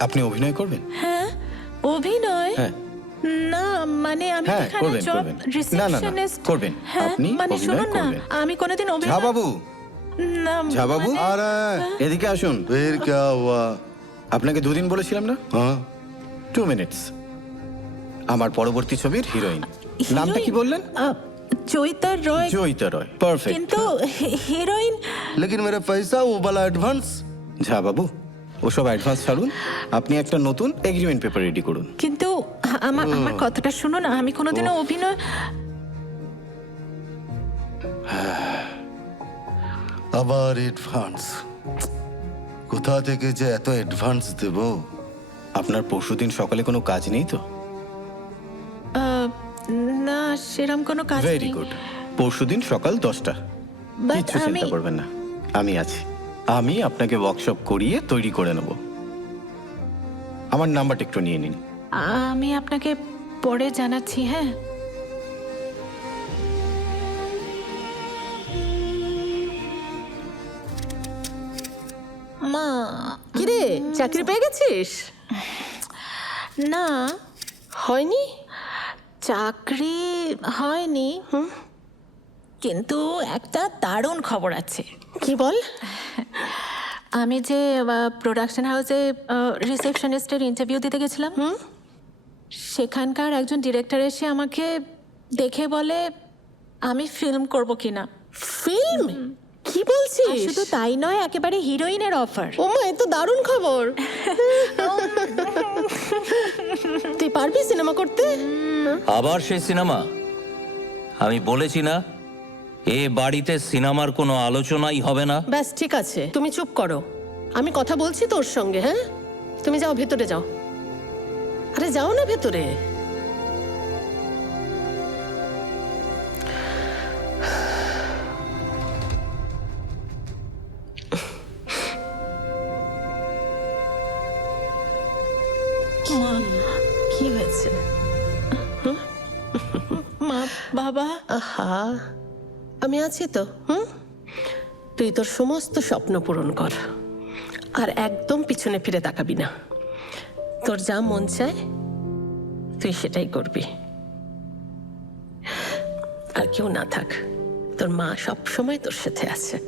আপনি অভিনয় করবেন? হ্যাঁ, অভিনয়? হ্যাঁ না মানে আমি হ্যাঁ এখানে করবেন জব করবেন। না না না রিসেপশনিস্ট। করবেন, হ্যাঁ আপনি মানে অভিনয় শুনুন না, করবেন। আমি কোনোদিন ঝা অভিনয় বাবু, না ঝা বাবু, মানে- आ रहे हैं। এদিকে আসুন। फिर क्या हुआ? আপনাকে দুদিন বলেছিলাম না? हाँ 2 মিনিটস। আমার পরবর্তী ছবির হিরোইন। নামটা কি বললেন? চৈতার রয়। জয়িতা রয়। পারফেক্ট। কিন্তু হিরোইন लेकिन मेरा पैसा वो वाला एडवांस। ঝা বাবু, ওসব অ্যাডভান্স ছাড়ুন, আপনি একটা নতুন এগ্রিমেন্ট পেপার রেডি করুন। কিন্তু আমার আমার কথাটা শুনুন, আমি কোনোদিনও অভিনয় আবার অ্যাডভান্স কোথা থেকে যে এত অ্যাডভান্স দেব? আপনার পরশুদিন সকালে কোনো কাজ নেই তো? না সেরকম কোনো কাজ ভেরি নেই। গুড। পরশুদিন সকাল 10টা। But কিচ্ছু চিন্তা আমি- করবেন না, আমি আছি। আমি আপনাকে ওয়ার্কশপ করিয়ে তৈরি করে নেব। আমার নাম্বারটা একটু নিয়ে নিন। আমি আপনাকে পরে জানাচ্ছি। হ্যাঁ মা, কিরে চাকরি পেয়ে গেছিস? না হয়নি? চাকরি হয়নি, কিন্তু একটা দারুণ খবর আছে। কি বল? আমি যে প্রোডাকশন হাউসে রিসেপশনিস্টের ইন্টারভিউ দিতে গেছিলাম, সেখানকার একজন ডিরেক্টর এসে আমাকে দেখে বলে আমি ফিল্ম করব কিনা। ফিল্ম? কি আর বলছিস? শুধু তাই নয়, একেবারে হিরোইনের অফার। ও মা, এ তো দারুণ খবর। তুই পারবি সিনেমা করতে? আবার সেই সিনেমা? আমি বলেছি না এ বাড়িতে সিনেমার কোনো আলোচনাই হবে না। ব্যাস ঠিক আছে, তুমি চুপ করো। আমি কথা বলছি তোর সঙ্গে। হ্যাঁ তুমি যাও, ভেতরে যাও। আরে যাও না ভেতরে। কি হয়েছে? মা, বাবা, আহা, আমি আছি তো। তুই তোর সমস্ত স্বপ্ন পূরণ কর, আর একদম পিছনে ফিরে তাকাবি না। তোর যা মন চায় তুই সেটাই করবি। আর কেউ না থাক, তোর মা সব সময় তোর সাথে আছে।